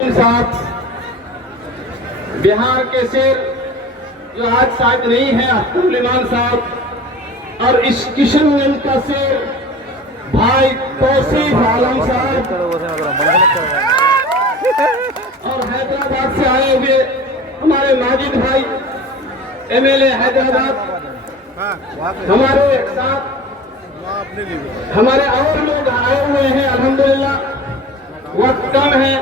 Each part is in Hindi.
साहब बिहार के शेर जो आज शायद नहीं है अब्दुल इमान साहब, और इस किशनगंज का शेर भाई तौसीफ आलम साहब, और हैदराबाद से आए हुए हमारे माजिद भाई एमएलए हैदराबाद, हमारे साथ हमारे और लोग आए हुए हैं। अल्हम्दुलिल्लाह वक्त कम है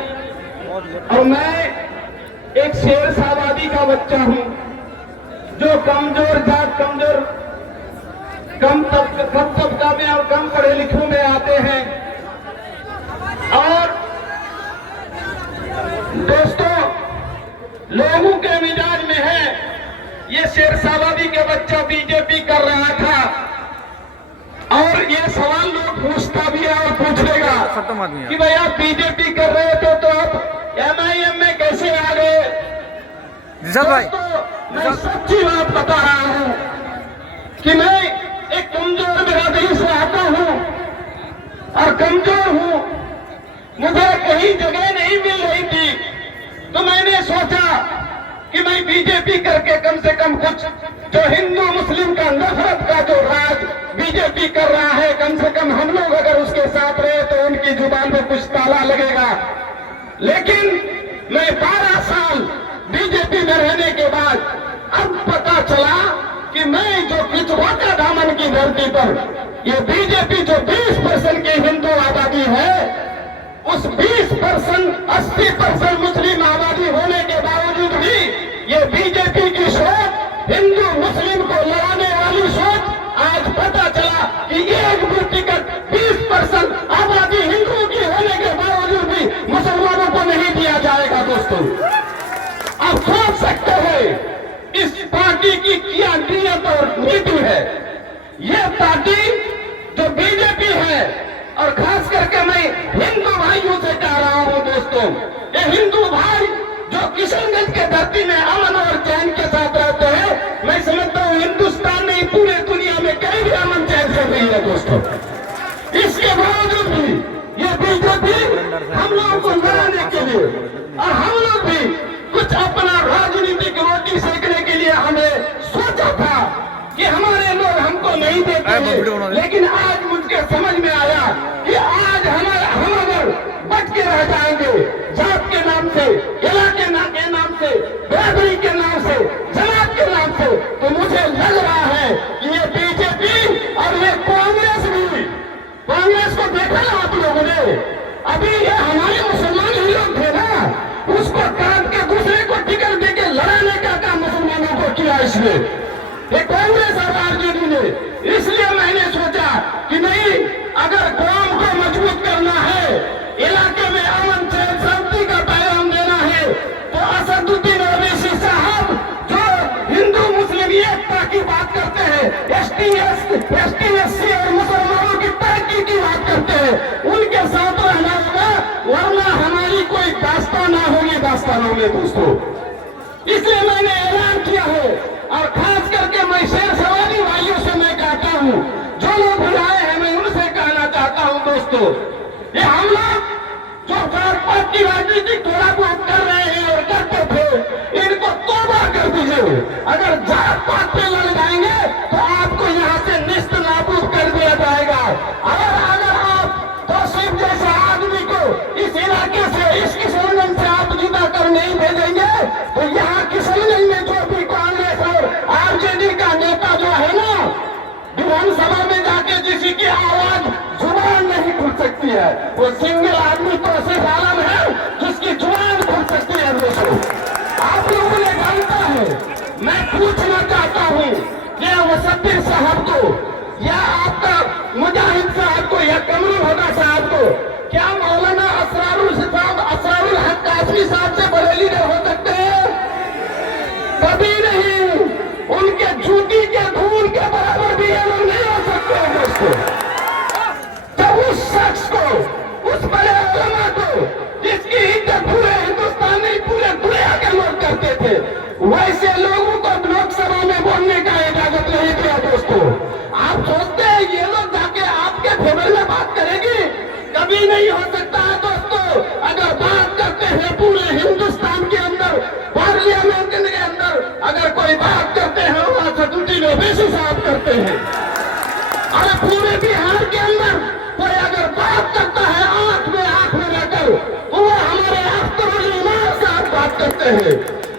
और मैं एक शेर साबादी का बच्चा हूं जो कमजोर जात कमजोर कम तबका में और कम पढ़े लिखों में आते हैं। और दोस्तों लोगों के मिजाज में है ये शेर साबादी के बच्चा बीजेपी कर रहा था, और ये सवाल लोग पूछता भी है और पूछेगा कि भाई आप बीजेपी कर रहे थे तो आप एमआईएम में कैसे आ गए। दोस्तों मैं सच्ची बात बता रहा हूं कि मैं एक कमजोर बिरादरी से आता हूं और कमजोर हूं, मुझे कहीं जगह नहीं मिल रही थी, तो मैंने सोचा कि मैं बीजेपी करके कम से कम कुछ जो हिंदू मुस्लिम का नफरत का जो राज बीजेपी कर रहा है, कम से कम हम लोग अगर उसके साथ रहे तो उनकी जुबान पे कुछ ताला लगेगा। लेकिन मैं 12 साल बीजेपी में रहने के बाद अब पता चला कि मैं जो पिछड़ा का दामन की धरती पर ये बीजेपी जो 20% की हिंदू आबादी है, उस 20% 80% मुस्लिम आबादी होने के बावजूद भी ये बीजेपी की सोच, हिंदू मुस्लिम को लड़ाने वाली सोच, आज पता चला कि एक भी टिकट 20% आबादी हिंदुओं की होने के बावजूद भी मुसलमानों को नहीं दिया जाएगा। दोस्तों आप सोच सकते हैं इस पार्टी की क्या नीयत और नीति है। ये पार्टी जो बीजेपी है, और खास करके मैं हिंदू भाइयों से कह रहा हूं दोस्तों, ये हिंदू भाई जो किशनगंज के धरती में अमन और चैन के साथ रहते हैं, मैं समझता हूं हिंदुस्तान नहीं पूरे दुनिया में कहीं भी अमन चैन से नहीं है। दोस्तों इसके बावजूद भी ये बीजेपी हम लोगों को लड़ाने के लिए, और हम लोग भी कुछ अपना राजनीतिक रोटी सेकने के लिए हमें सोचा था कि हमारे लोग हमको नहीं देते हैं, लेकिन आज मुझे समझ में आया कि आज हम अगर बच के रह जाएंगे जात के नाम से, इलाके के नाम से, बिरादरी के नाम से, जमात के नाम से, तो मुझे लग रहा है कि ये बीजेपी और ये कांग्रेस भी, कांग्रेस को देखा ना आप लोगों ने, अभी ये हमारे मुसलमान ही लोग थे ना, उसको काट के दूसरे को टिकट देके लड़ाने का काम मुसलमानों को किया इसने, ये कांग्रेस और आरजेडी ने। इसलिए मैंने सोचा कि नहीं, अगर कौम को मजबूत करना है, इलाके में अमन चैन शांति का पैगाम देना है, तो असदुद्दीन ओवैसी साहब जो हिंदू मुस्लिम एकता की बात करते हैं, एसटी/एससी और मुसलमानों की तरक्की की बात करते हैं, उनके साथ रहना होगा, वरना हमारी कोई दास्तां ना होगी दास्तानों में। दोस्तों इसलिए मैंने ऐलान किया है, और खास करके मैं शेर सवारी भाइयों से मैं कहता हूं, जो लोग भी आए हैं मैं उनसे कहना चाहता हूं दोस्तों, ये हम लोग जो जात-पात की राजनीति थोड़ा बहुत कर रहे हैं और करते थे, इनको तौबा कर दीजिए। अगर जात-पात पे लड़ जाएंगे तो आपको यहाँ से निस्त नाबूद कर दिया जाएगा। अगर आप तौसीफ जैसे आदमी को इस इलाके से, इस किशनगंज से आप जिता कर नहीं भेजेंगे, तो यहाँ किशनगंज में जो भी कांग्रेस और आरजेडी का नेता जो है ना, विधानसभा में जाके जिसी की आवाज जुबान नहीं खुल सकती है, वो सिंगल आदमी तौसीफ आलम है जिसकी जुबान खुल सकती है। दोस्तों आप लोगों ने जानता है, मैं पूछना चाहता हूं कि मुसद्दिर साहब को या आपका मुजाहिद साहब को या कमरुल हुदा साहब को, क्या मौलाना असरारुल हक कासमी साहब से बरेली नहीं हो सकते हैं? कभी नहीं, उनके जूती के धूल के बराबर भी ये लोग नहीं हो सकते हैं। दोस्तों जब उस शख्स को, उस बड़े उलमा को, जिसकी इज्जत पूरे हिंदुस्तान नहीं पूरे दुनिया के लोग करते थे, वैसे लोगों को लोकसभा में बोलने का इजाजत नहीं दिया। दोस्तों आप सोचते हैं ये लोग जाके आपके फेवर में बात करेंगे? कभी नहीं हो सकता है। दोस्तों अगर बात करते हैं करते हैं। अरे पूरे बिहार के अंदर कोई अगर बात करता है आंख में रहकर, तो वो हमारे अख्तरुल ईमान साहब बात करते हैं।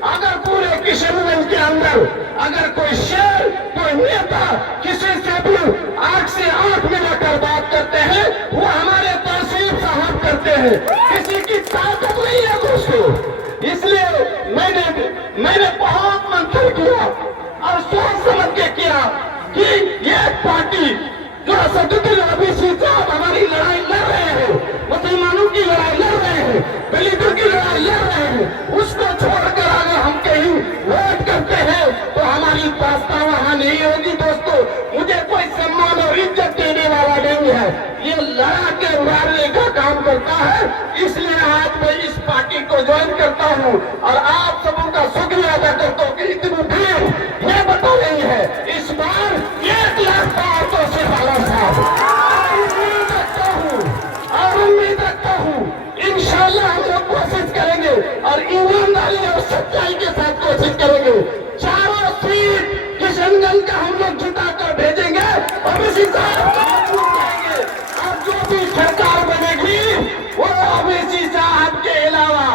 अगर पूरे किशनगंज के अंदर अगर कोई शेर, कोई नेता किसी से भी आंख से आंख मिलाकर बात करते हैं, वो हमारे तहसील साहब करते हैं। किसी की ताकत नहीं है दोस्तों। इसलिए मैंने बहुत मंथन किया और सोच समझ के किया कि ये पार्टी जो असदुद्दीन ओवैसी साहब हमारी लड़ाई लड़ रहे हैं, मुसलमानों की लड़ाई लड़ रहे हैं, दलितों की लड़ाई लड़ रहे हैं, उसको छोड़कर अगर हम कहीं वोट करते हैं तो हमारी दास्तां वहां नहीं होगी दोस्तों। मुझे कोई सम्मान और इज्जत देने वाला नहीं है, ये लड़ा के मारने का काम करता है। इसलिए आज मैं इस पार्टी को ज्वाइन करता हूं और आप सबों का शुक्रिया अदा करता हूं कि इतनी भीड़ ये बता रही है इस बार 1 लाख पार तो से वाला साहब। उम्मीद रखता हूं इंशाल्लाह हम लोग कोशिश करेंगे और ईमानदारी और सच्चाई के साथ कोशिश करेंगे। चारों सीट किशनगंज का हम लोग जिताकर भेजेंगे और इसी साहब और जो भी सरकार बनेगी वो ओवैसी साहब के अलावा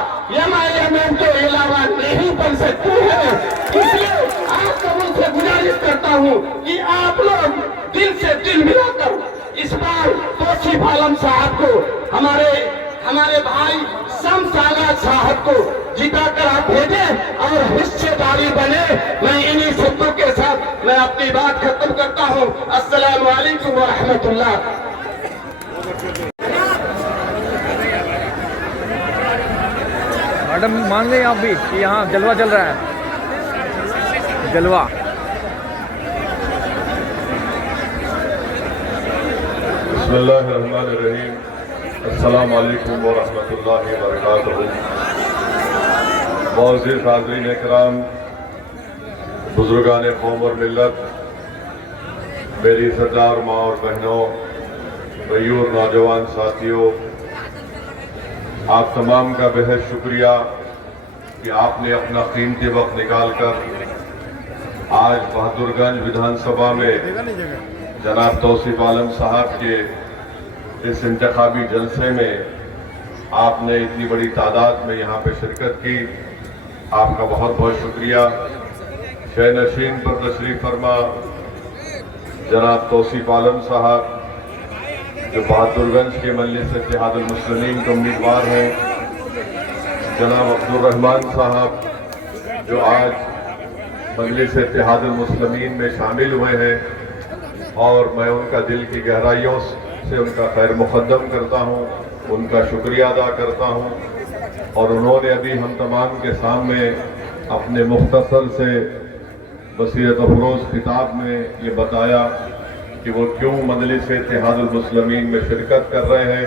एमआईएम के अलावा नहीं बन सकती है। इसलिए आप सबों से गुजारिश करता हूं कि आप लोग दिल से दिल मिलाकर इस बार तौसीफ आलम साहब को, हमारे भाई शम्स आगा साहब को जिताकर आप भेजें और हिस्सेदारी बने। मैं इन्हीं शब्दों के साथ मैं अपनी बात खत्म करता हूं। अस्सलाम वालेकुम व रहमतुल्लाह। मैडम मान लें आप भी कि यहाँ जलवा चल रहा है, जलवा। बिस्मिल्लाहिर्रहमानिर्रहीम। अस्सलाम वालेकुम व रहमतुल्लाहि व बरकातुहू। मुअज़्ज़िज़ हाज़रीन इकराम, बुजुर्गान कौम और मिल्लत, मेरी सरदार माँ और बहनों, मयूर नौजवान साथियों, आप तमाम का बेहद शुक्रिया कि आपने अपना कीमती वक्त निकाल कर आज बहादुरगंज विधानसभा में जनाब तौसीफ आलम साहब के इस इंतखाबी जलसे में आपने इतनी बड़ी तादाद में यहाँ पे शिरकत की। आपका बहुत बहुत शुक्रिया। शह नशीन पर तशरीफ फरमा जनाब तौसीफ आलम साहब जो बहादुरगंज के मजलिस इत्तेहादुल मुस्लिमीन के उम्मीदवार हैं, जनाब अब्दुल रहमान साहब जो आज मजलिस इत्तेहादुल मुस्लिमीन में शामिल हुए हैं, और मैं उनका दिल की गहराइयों से उनका खैर मुक़द्दम करता हूँ, उनका शुक्रिया अदा करता हूँ। और उन्होंने अभी हम तमाम के सामने अपने मुख्तसर से बसीरत अफरोज़ खिताब में ये बताया कि वो क्यों मजलिस इत्तेहादुल मुस्लिमीन में शिरकत कर रहे हैं।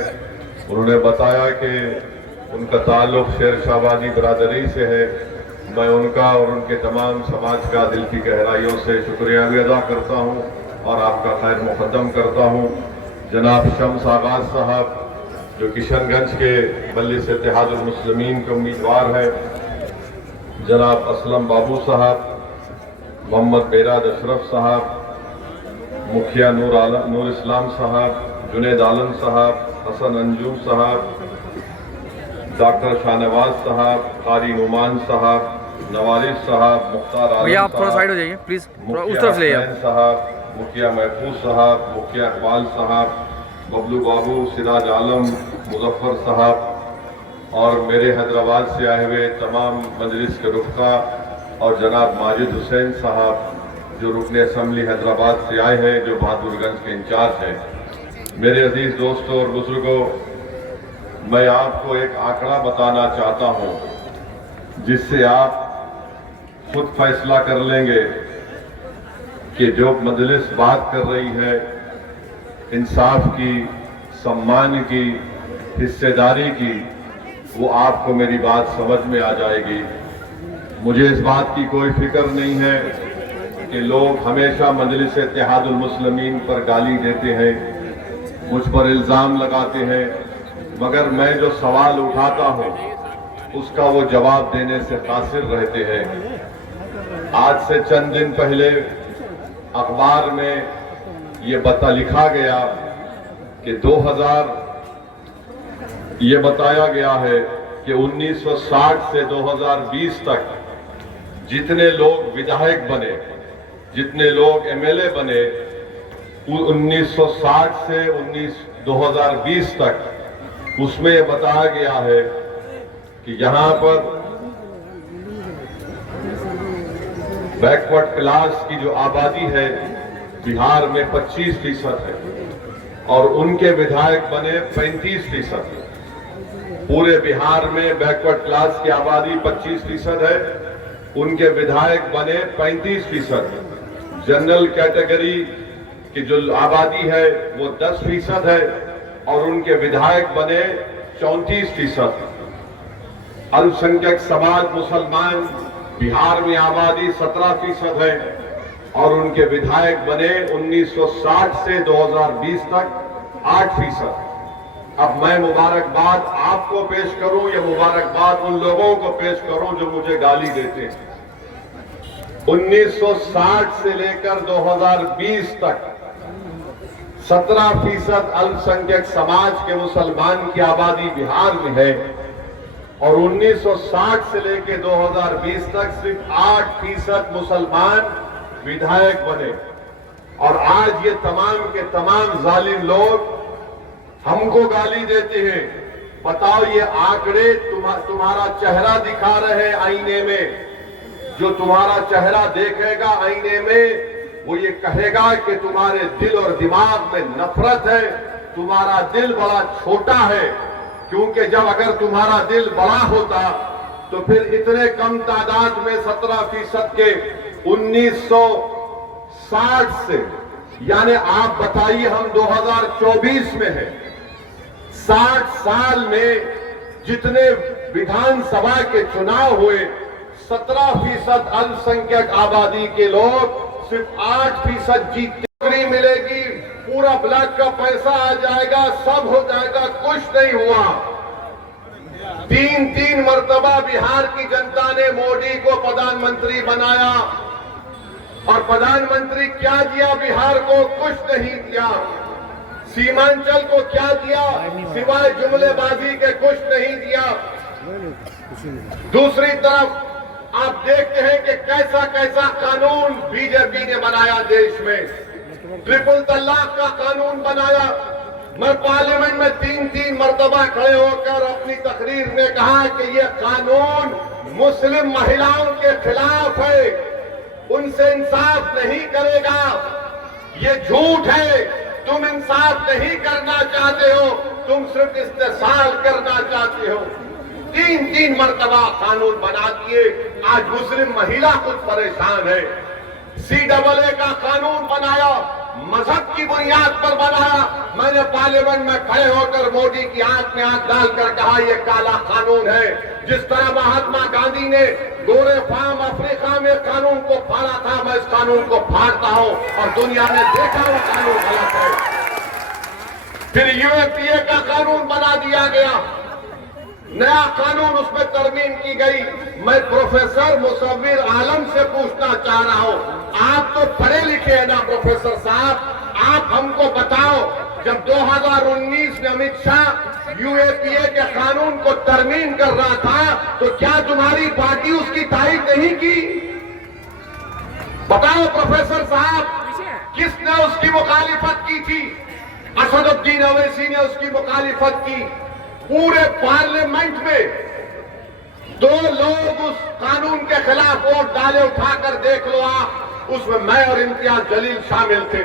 उन्होंने बताया कि उनका ताल्लुक़ शेर शाहबादी बरादरी से है। मैं उनका और उनके तमाम समाज का दिल की गहराइयों से शुक्रिया भी अदा करता हूँ और आपका खैर मुक़द्दम करता हूँ। जनाब शम्स आगा साहब जो किशनगंज के मजलिस इत्तेहादुल मुस्लिमीन के उम्मीदवार हैं, जनाब असलम बाबू साहब, मोहम्मद बेराद अशरफ साहब, मुखिया नूर इस्लाम साहब, जुनेद आलम साहब, हसन अंजुम साहब, डॉक्टर शाहनवाज साहब, कारी नुमान साहब, नवारिस साहब, मुख्तार आलम भैया आप थोड़ा साइड हो जाइए प्लीज, थोड़ा उस तरफ ले जाइए साहब, मुखिया महफूज साहब, मुखिया इकबाल साहब, बबलू बाबू, सिराज आलम, मुजफ्फर साहब और मेरे हैदराबाद से आए हुए तमाम मजलिस के रुफ़ा और जनाब माजिद हुसैन साहब जो रुकन असम्बली हैदराबाद से आए हैं, जो बहादुरगंज के इंचार्ज हैं। मेरे अजीज़ दोस्तों और बुजुर्गों, मैं आपको एक आंकड़ा बताना चाहता हूँ जिससे आप खुद फैसला कर लेंगे कि जो मजलिस बात कर रही है इंसाफ की, सम्मान की, हिस्सेदारी की, वो आपको मेरी बात समझ में आ जाएगी। मुझे इस बात की कोई फिक्र नहीं है कि लोग हमेशा मजलिस इत्तेहादुल मुस्लिमीन पर गाली देते हैं, मुझ पर इल्ज़ाम लगाते हैं, मगर मैं जो सवाल उठाता हूँ उसका वो जवाब देने से कासिर रहते हैं। आज से चंद दिन पहले अखबार में ये लिखा गया कि 2000 ये बताया गया है कि 1960 से 2020 तक जितने लोग विधायक बने, जितने लोग एमएलए बने, 1960 से 2020 तक उसमें यह बताया गया है कि यहां पर बैकवर्ड क्लास की जो आबादी है बिहार में 25% है और उनके विधायक बने 35%। पूरे बिहार में बैकवर्ड क्लास की आबादी 25% है, उनके विधायक बने 35%। जनरल कैटेगरी की जो आबादी है वो 10% है और उनके विधायक बने 34%। अल्पसंख्यक समाज मुसलमान बिहार में आबादी 17% है और उनके विधायक बने 1960 से 2020 तक 8%। अब मैं मुबारकबाद आपको पेश करूं या मुबारकबाद उन लोगों को पेश करूं जो मुझे गाली देते हैं। 1960 से लेकर 2020 तक 17% अल्पसंख्यक समाज के मुसलमान की आबादी बिहार में है और 1960 से लेकर 2020 तक सिर्फ 8% मुसलमान विधायक बने। और आज ये तमाम के तमाम जालिम लोग हमको गाली देते हैं। बताओ, ये आंकड़े तुम्हारा चेहरा दिखा रहे हैं आईने में। जो तुम्हारा चेहरा देखेगा आईने में वो ये कहेगा कि तुम्हारे दिल और दिमाग में नफरत है, तुम्हारा दिल बड़ा छोटा है। क्योंकि जब अगर तुम्हारा दिल बड़ा होता तो फिर इतने कम तादाद में 17% के 1960 से, यानी आप बताइए हम 2024 में हैं, 60 साल में जितने विधानसभा के चुनाव हुए 17% अल्पसंख्यक आबादी के लोग सिर्फ 8% जीतते। नौकरी मिलेगी, पूरा ब्लॉक का पैसा आ जाएगा, सब हो जाएगा, कुछ नहीं हुआ। 3 मर्तबा बिहार की जनता ने मोदी को प्रधानमंत्री बनाया और प्रधानमंत्री क्या दिया बिहार को? कुछ नहीं दिया। सीमांचल को क्या दिया? सिवाय जुमलेबाजी के कुछ नहीं दिया। दूसरी तरफ आप देखते हैं कि कैसा कैसा कानून बीजेपी ने बनाया देश में। ट्रिपल तलाक का कानून बनाया। मैं पार्लियामेंट में 3 मर्तबा खड़े होकर अपनी तकरीर में कहा कि यह कानून मुस्लिम महिलाओं के खिलाफ है, उनसे इंसाफ नहीं करेगा। ये झूठ है, तुम इंसाफ नहीं करना चाहते हो, तुम सिर्फ इस्तेसाल करना चाहते हो। 3 मर्तबा कानून बना दिए। आज मुस्लिम महिला खुद परेशान है। CAA का कानून बनाया, मजहब की बुनियाद पर बनाया। मैंने पार्लियामेंट में खड़े होकर मोदी की आंख में आंख डालकर कहा यह काला कानून है। जिस तरह महात्मा गांधी ने गोरे फार्म अफ्रीका में कानून को फाड़ा था, मैं इस कानून को फाड़ता हूं और दुनिया ने देखा वो कानून गलत है। फिर UAPA का कानून बना दिया गया, नया कानून उसमें तरमीम की गई। मैं प्रोफेसर मुसव्विर आलम से पूछना चाह रहा हूं, आप तो पढ़े लिखे हैं ना प्रोफेसर साहब, आप हमको बताओ, जब 2019 में अमित शाह UAPA के कानून को तरमीम कर रहा था तो क्या तुम्हारी पार्टी उसकी तारीफ नहीं की? बताओ प्रोफेसर साहब, किसने उसकी मुखालिफत की थी? असदुद्दीन ओवैसी ने उसकी मुखालिफत की। पूरे पार्लियामेंट में 2 लोग उस कानून के खिलाफ वोट डाले, उठाकर देख लो आप, उसमें मैं और इम्तियाज जलील शामिल थे।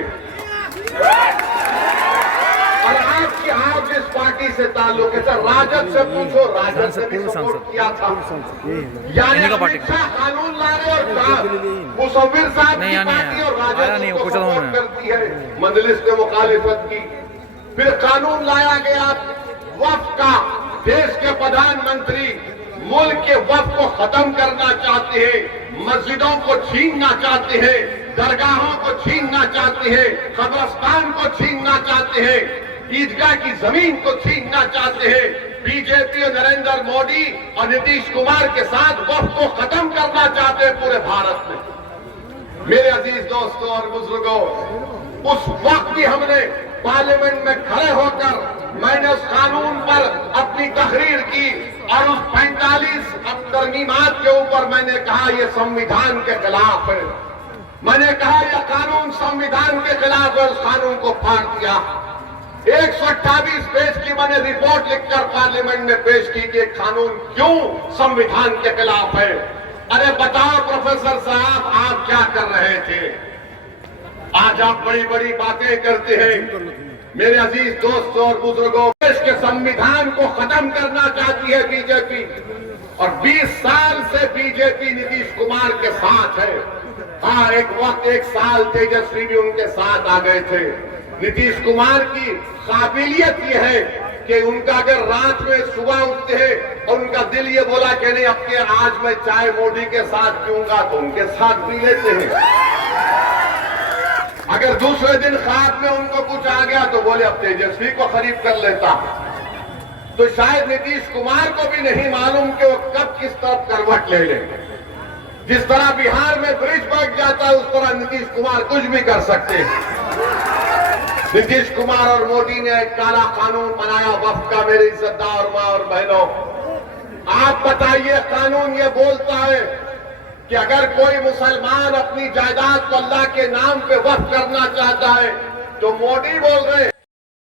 और आप जिस पार्टी से ताल्लुक है, सर राजद से पूछो, राजद से भी सपोर्ट किया था। यानी अमित शाह कानून ला रहे और मुसव्विर साहब की पार्टी और राजद को सपोर्ट करती है। मजलिस ने मुखालिफत की। फिर कानून लाया गया वक्फ का। देश के प्रधानमंत्री मुल्क के वक्फ को खत्म करना चाहते हैं, मस्जिदों को छीनना चाहते हैं, दरगाहों को छीनना चाहते हैं, कब्रिस्तान को छीनना चाहते हैं, ईदगाह की जमीन को छीनना चाहते हैं। बीजेपी और नरेंद्र मोदी और नीतीश कुमार के साथ वक्फ को खत्म करना चाहते हैं पूरे भारत में। मेरे अजीज दोस्तों और बुजुर्गों, उस वक्त भी हमने पार्लियामेंट में खड़े होकर मैंने उस कानून पर अपनी तहरीर की और उस 45 तरमीमात के ऊपर मैंने कहा यह संविधान के खिलाफ है। मैंने कहा यह कानून संविधान के खिलाफ है, उस कानून को फाड़ दिया। 128 पेज की मैंने रिपोर्ट लिखकर पार्लियामेंट में पेश की कि कानून क्यों संविधान के खिलाफ है। अरे बताओ प्रोफेसर साहब, आप क्या कर रहे थे? आज आप बड़ी बड़ी बातें करते हैं। मेरे अजीज दोस्तों और बुजुर्गों, देश के संविधान को खत्म करना चाहती है बीजेपी, और 20 साल से बीजेपी नीतीश कुमार के साथ है। हाँ, एक वक्त 1 साल तेजस्वी भी उनके साथ आ गए थे। नीतीश कुमार की काबिलियत यह है कि उनका अगर रात में सुबह उठते हैं और उनका दिल ये बोला कि नहीं अब के आज मैं चाय मोदी के साथ पीऊंगा, तो उनके साथ पी लेते हैं। अगर दूसरे दिन ख्वाब में उनको कुछ आ गया तो बोले अब तेजस्वी को खरीद कर लेता। तो शायद नीतीश कुमार को भी नहीं मालूम कि वो कब किस तरफ करवट ले लेंगे। जिस तरह बिहार में ब्रिज बच जाता है, उस तरह नीतीश कुमार कुछ भी कर सकते हैं। नीतीश कुमार और मोदी ने एक काला कानून बनाया वक्फ का। मेरी इज्जतदार मां और बहनों, आप बताइए, कानून ये बोलता है कि अगर कोई मुसलमान अपनी जायदाद को अल्लाह के नाम पे वक्फ करना चाहता है, तो मोदी बोल रहे